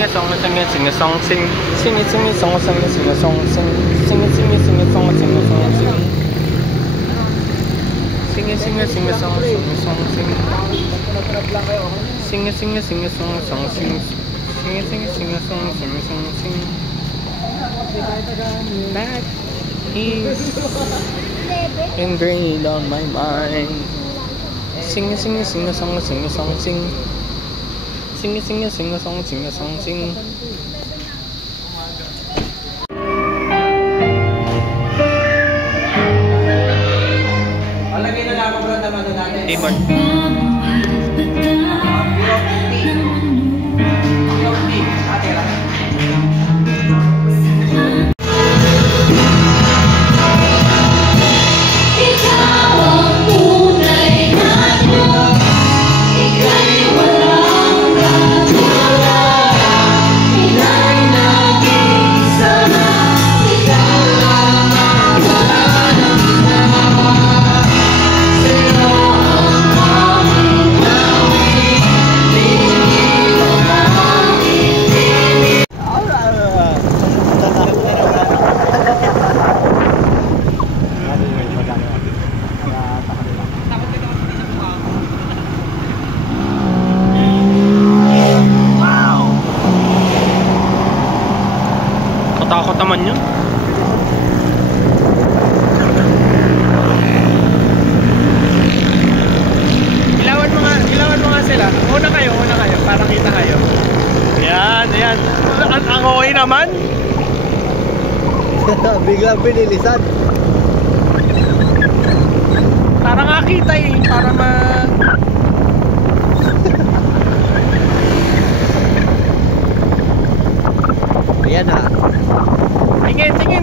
a song, sing a song, sing a song, sing a song, sing a song, sing a song, sing a song, sing a song, sing a song, sing a song, sing a song, sing. That is ingrained on my mind. Sing a song, sing a song, sing. Sing a song, sing. Lagay na lang ako bro naman natin. Keyboard. Takot naman yun. Ilawan mo nga sila. Una kayo para kita kayo. Ayan. Ang okay naman. Biglang pinilisan. Para nga kita para Ayan ha. Tingin.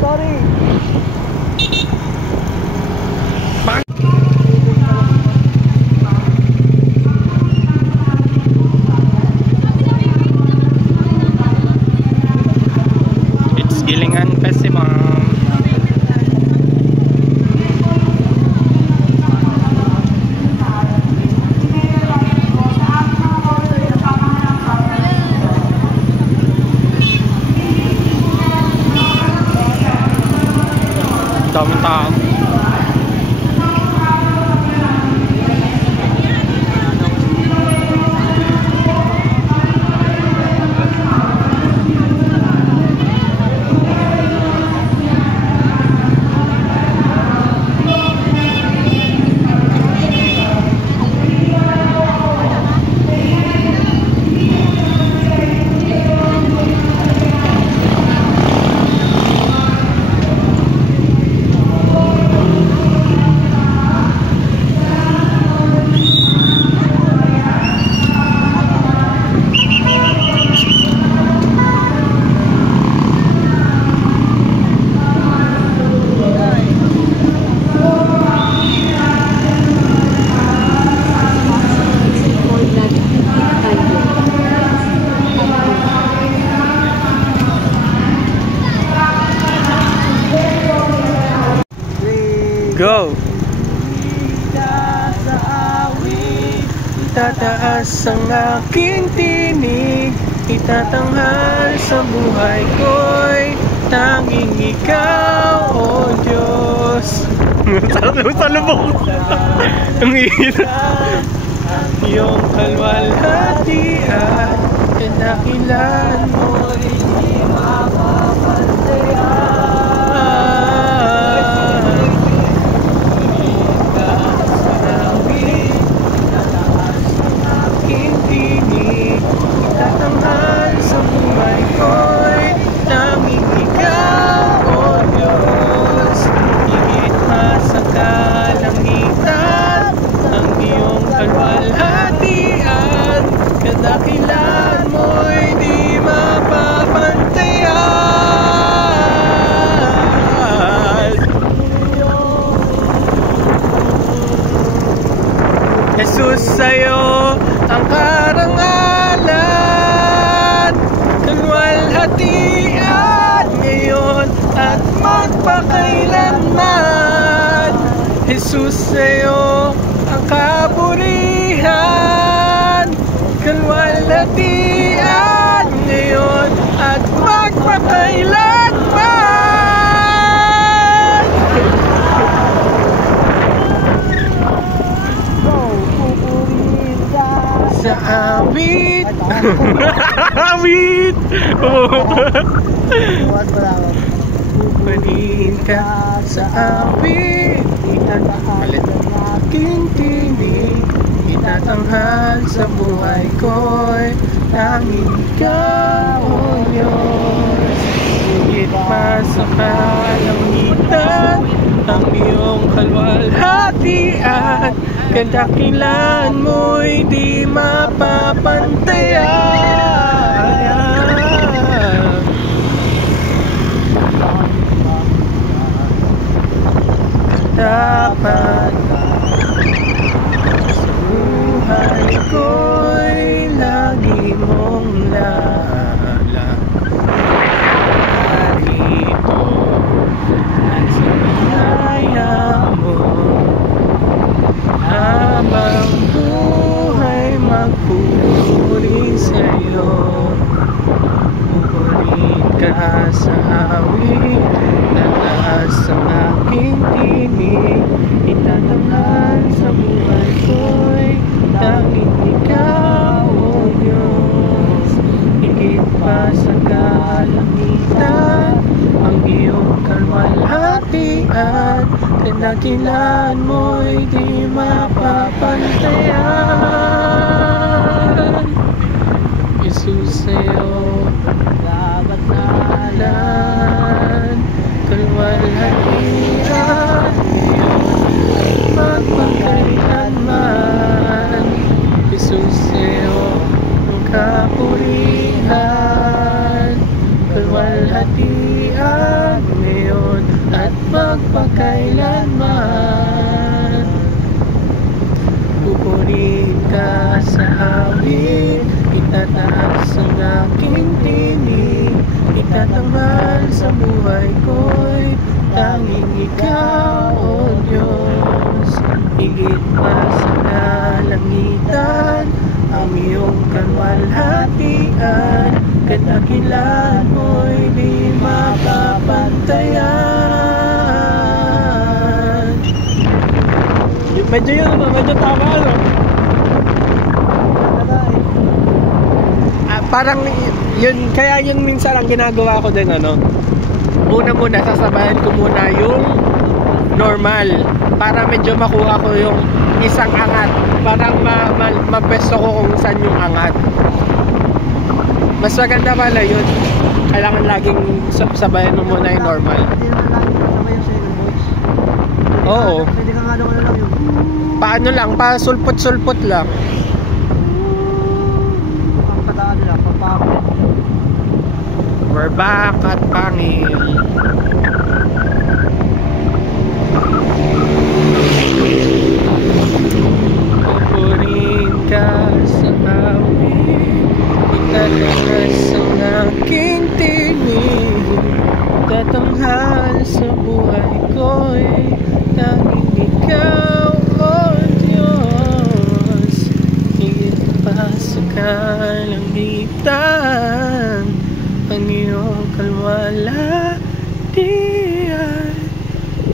Sorry. It's Gilingan Festival. Daming tao. Go! Itataas ang aking tinig, itatanghal sa buhay ko'y tanging ikaw, O Diyos. Sa lubog. Ang hirap. Iyong kalwalhatian, kadakilan mo'y hindi mapapantayan. Tatanghal sa buhay ko'y tanging ikaw, O Diyos. Higit pa sa kalangitan, ang iyong kalwalhatian, kadakilan mo'y di mapapantayan. Jesus, sa'yo ang karangalan, kalwalhatian. ngayon at magpakailanman. Jesus, sa'yo ang kaburihan, kalwalhatian ngayon at magpakailanman. Sa awit. Awit. Pupunin ka sa awit. Palit. Aking tinig, itatanghal sa buhay ko'y tanging ikaw, O Diyos. Higit pa sa kalangitan, ang iyong kalwalhatian, kadakilan mo'y di mapapantayan. Dapat sa buhay ko'y lagi mong narito at sa kaya mo habang buhay magpupuri sa'yo. Pupurin ka sa awit, tataas ang aking tinig, itatanghal sa buhay ko'y tanging ikaw, O Diyos. Higit pa sa kalangitan, ang iyong kalwalhatian, kadakilan mo'y di mapapantayan. Jesus, sa'yo dapat nalan, kalwalhatian ngayon magpakailanman. Jesus, sa'yo ang kapurihan, kalwalhatian ngayon at magpakailanman. Pupurin ka sa awit, itataas ang aking tinig, itatanghal sa buhay ko'y tanging ikaw, O Diyos. Higit pa sa kalangitan, ang iyong kalwalhatian, kadakilan mo'y di mapapantayan. Medyo tama, ano? Parang yun, kaya yun minsan ang ginagawa ko din, ano, muna sasabayan ko muna yung normal para medyo makuha ko yung isang angat, parang mapesto ko kung saan yung angat. Mas maganda pala yun, kailangan laging sabayan mo muna yung normal. Oo, paano lang, pa sulpot lang. We're back at Pangil. Pupurin ka sa awit, itataas ang aking tinig, tatanghal sa buhay ko'y tanging ikaw, O Diyos. Higit pa sa kalangitan, ang iyong kalwalhatian,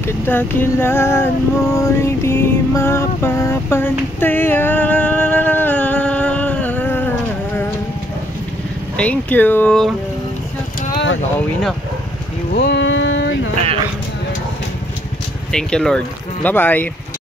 kadakilan mo'y di mapapantayan. Thank you. Nakauwi na. Thank you, Lord. Bye-bye.